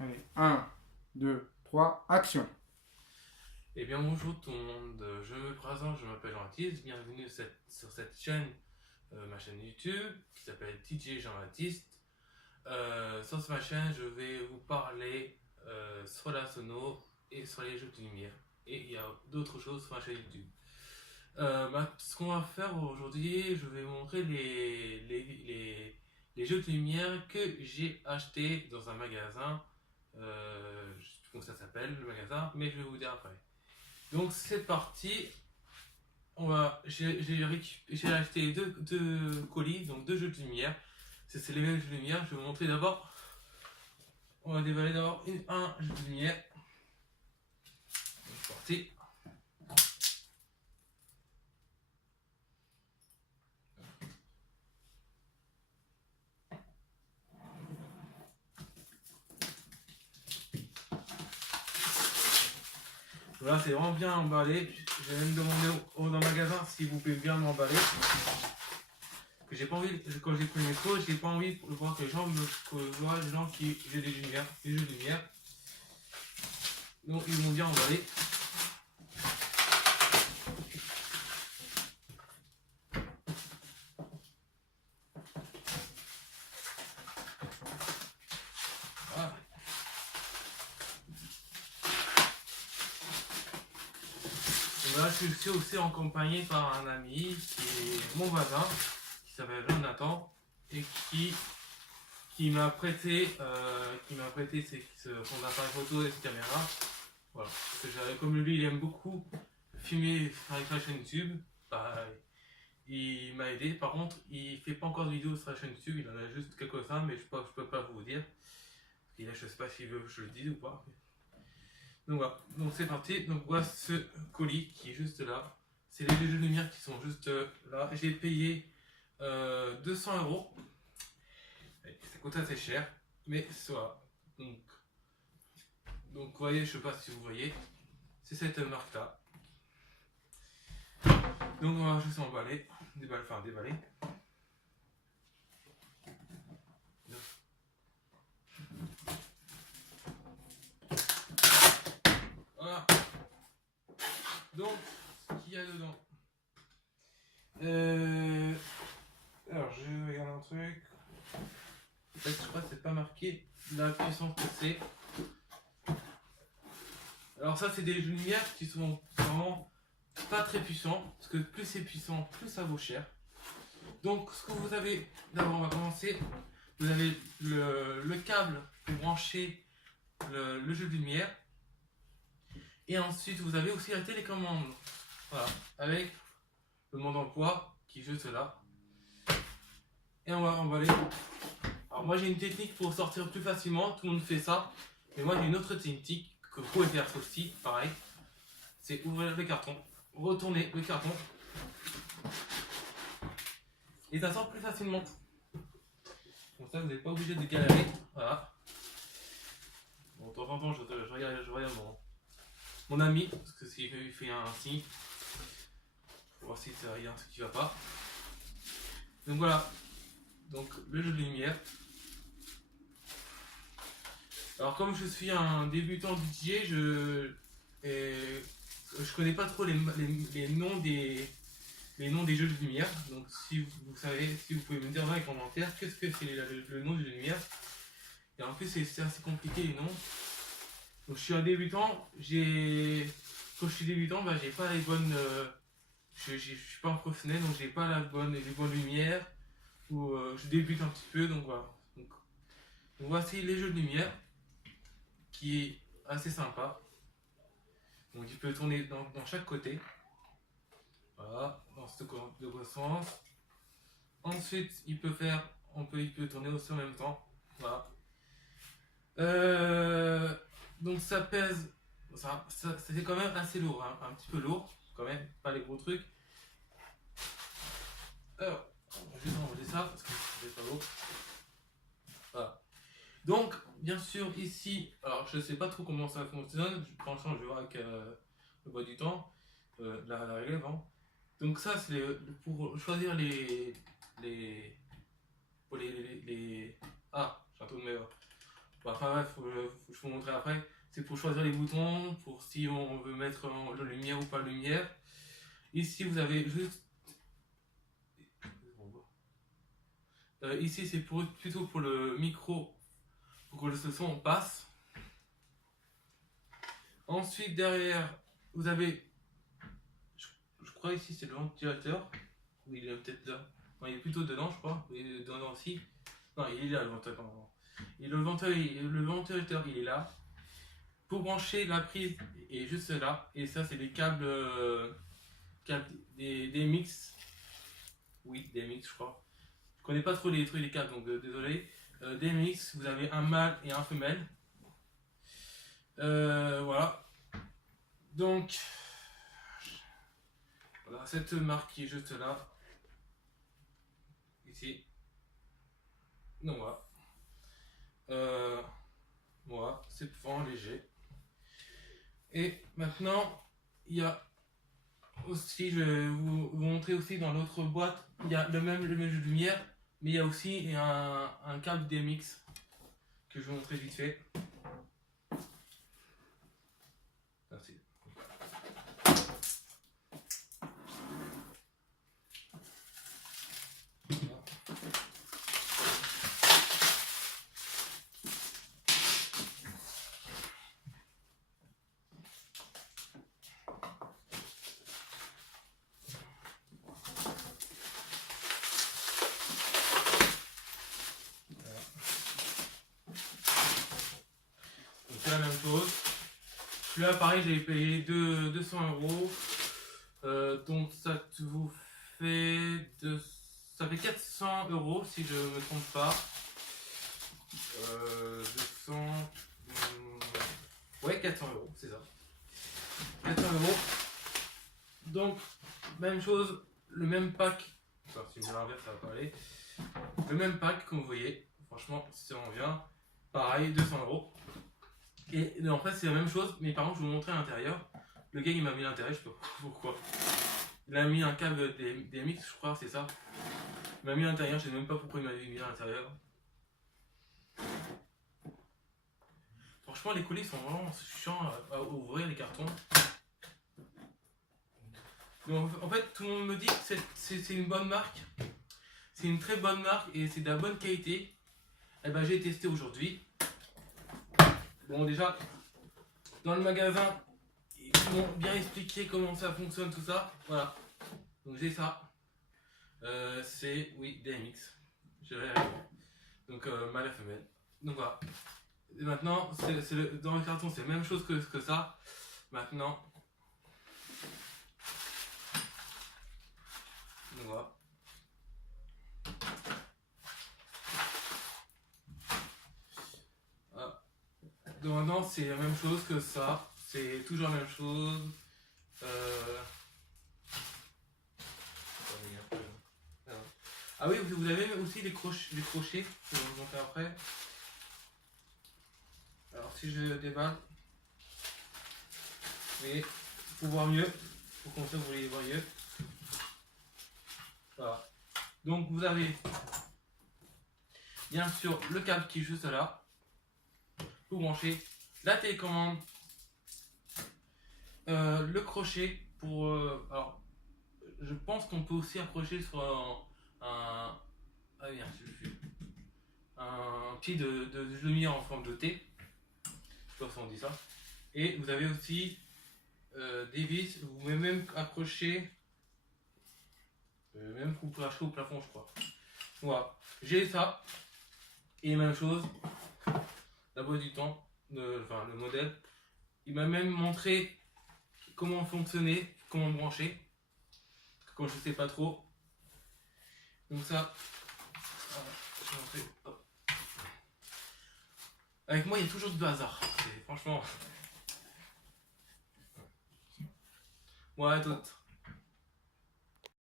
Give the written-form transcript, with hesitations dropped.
Allez, 1, 2, 3, action. Eh bien bonjour tout le monde, je me présente, je m'appelle Jean-Baptiste, bienvenue sur cette chaîne, ma chaîne YouTube qui s'appelle TJ Jean-Baptiste. Sur ma chaîne je vais vous parler sur la sono et sur les jeux de lumière. Et il y a d'autres choses sur ma chaîne YouTube. Ce qu'on va faire aujourd'hui, je vais vous montrer les jeux de lumière que j'ai achetés dans un magasin. Je sais plus comment ça s'appelle le magasin, mais je vais vous dire après. Donc c'est parti. J'ai acheté deux colis, donc deux jeux de lumière. C'est les mêmes jeux de lumière. Je vais vous montrer d'abord. On va déballer d'abord un jeu de lumière. C'est parti. Voilà, c'est vraiment bien emballé. Je vais même demander au magasin si vous pouvez bien m'emballer. Que j'ai pas envie, quand j'ai pris le métro, j'ai pas envie de voir que les gens qui j'ai des lumières, des jeux de lumière. Donc ils vont bien emballer. Voilà. Là, je suis aussi accompagné par un ami qui est mon voisin, qui s'appelle Jonathan, et qui m'a prêté, son appareil photo et ses caméras. Voilà. Comme lui, il aime beaucoup filmer avec la chaîne YouTube, bah, il m'a aidé. Par contre, il fait pas encore de vidéos sur la chaîne YouTube, il en a juste quelques-uns, mais je peux pas vous dire. Et là, je sais pas s'il veut que je le dise ou pas. Donc voilà, donc c'est parti. Donc voilà ce colis qui est juste là. C'est les jeux de lumière qui sont juste là. J'ai payé 200 €. Ça coûte assez cher, mais voilà. Donc vous voyez, je sais pas si vous voyez, c'est cette marque là. Donc on va juste emballer, déballer. Voilà. Donc, ce qu'il y a dedans. Alors, je regarde un truc. En fait, je crois que c'est pas marqué la puissance que c'est. Alors, ça, c'est des jeux de lumière qui sont vraiment pas très puissants. Parce que plus c'est puissant, plus ça vaut cher. Donc, ce que vous avez, d'abord, on va commencer. Vous avez le câble pour brancher le jeu de lumière. Et ensuite, vous avez aussi la télécommande. Voilà, avec le mode d'emploi qui est juste là. Et on va emballer. Alors moi j'ai une technique pour sortir plus facilement, tout le monde fait ça. Mais moi j'ai une autre technique que vous pouvez faire aussi, pareil. C'est ouvrir le carton, retourner le carton. Et ça sort plus facilement. Comme ça vous n'êtes pas obligé de galérer. Voilà. Bon, de temps en temps je regarde mon ami, parce que s'il fait un signe, pour voir si il y a un truc qui va pas. Donc voilà. Donc le jeu de lumière. Alors comme je suis un débutant DJ, je connais pas trop les noms des jeux de lumière. Donc si vous savez, si vous pouvez me dire dans les commentaires qu'est-ce que c'est le nom du jeu de lumière. Et en plus c'est assez compliqué les noms. Donc je suis un débutant, quand je suis débutant, bah, j'ai pas les bonnes, je suis pas un professionnel, donc j'ai pas les bonnes lumières. Ou je débute un petit peu, donc voilà. Donc voici les jeux de lumière, qui est assez sympa. Donc il peut tourner dans chaque côté. Voilà, dans ce sens. Ensuite, il peut tourner aussi en même temps. Voilà. Donc ça pèse, c'est quand même assez lourd, hein, un petit peu lourd, quand même, pas les gros trucs. Alors, on va juste enlever ça parce que c'est pas lourd. Voilà. Donc, bien sûr, ici, alors je sais pas trop comment ça fonctionne, franchement, je vais voir avec le bois du temps, la relève. Hein. Donc, ça, c'est pour choisir Ah, j'ai un trou de mémoire. Bon, enfin bref, je vous montrer après. C'est pour choisir les boutons, pour si on veut mettre la lumière ou pas de lumière. Ici vous avez juste... ici c'est plutôt pour le micro, pour que le son passe. Ensuite derrière, vous avez... Je crois ici c'est le ventilateur. Oui, il est peut-être là. Non, il est plutôt dedans, je crois. Il est dedans aussi. Non, il est là le ventilateur. Et le ventilateur, il est là. Pour brancher la prise est juste là. Et ça, c'est les câbles, des mix. Oui, des mix, je crois. Je connais pas trop les trucs des câbles, donc désolé. Des mix, vous avez un mâle et un femelle. Voilà. Donc, voilà, cette marque qui est juste là. Ici. Donc voilà. Voilà, c'est vraiment léger. Et maintenant, il y a aussi, je vais vous montrer aussi dans l'autre boîte, il y a le même jeu de lumière, mais il y a aussi un câble DMX que je vais vous montrer vite fait. Merci. C'est la même chose. Celui-là, pareil, j'ai payé 200 €. Donc ça vous fait ça fait 400 € si je me trompe pas. 200. Ouais, 400 €, c'est ça. 400 €. Donc, même chose, le même pack. Enfin, si je mets l'inverse, ça va pas aller. Le même pack, comme vous voyez. Franchement, si on revient, pareil, 200 €. Et en fait, c'est la même chose, mais par contre, je vais vous montrer à l'intérieur. Le gars, il m'a mis à l'intérieur, je sais pas pourquoi. Il a mis un câble DMX, je crois, c'est ça. Il m'a mis à l'intérieur, je sais même pas pourquoi il m'a mis à l'intérieur. Franchement, les colis sont vraiment chiants à ouvrir, les cartons. Donc, en fait, tout le monde me dit que c'est une bonne marque. C'est une très bonne marque et c'est de la bonne qualité. Et ben, j'ai testé aujourd'hui. Bon, déjà, dans le magasin, ils m'ont bien expliqué comment ça fonctionne, tout ça. Voilà. Donc, j'ai ça. C'est, oui, DMX. Je vais arriver. Donc, mâle et femelle. Donc, voilà. Et maintenant, dans le carton, c'est la même chose que ça. Maintenant, donc voilà. Ah. Donc maintenant, c'est la même chose que ça. C'est toujours la même chose. Ah oui, vous avez aussi les crochets, je vais vous montrer après. Alors si je déballe, vous voyez, pour voir mieux, pour comme ça vous les voyez mieux. Voilà. Donc vous avez bien sûr le câble qui est juste là, pour brancher la télécommande, le crochet pour... alors, je pense qu'on peut aussi accrocher sur un pied de lumière en forme de T. Je sais pas si on dit ça. Et vous avez aussi des vis, vous pouvez même accrocher, même vous pouvez acheter au plafond, je crois. Voilà, j'ai ça. Et même chose, la boîte du temps, enfin le modèle. Il m'a même montré comment fonctionner, comment brancher, quand je sais pas trop. Donc ça, je vais montrer. Hop. Avec moi, il y a toujours du hasard. Franchement. Ouais, d'autres.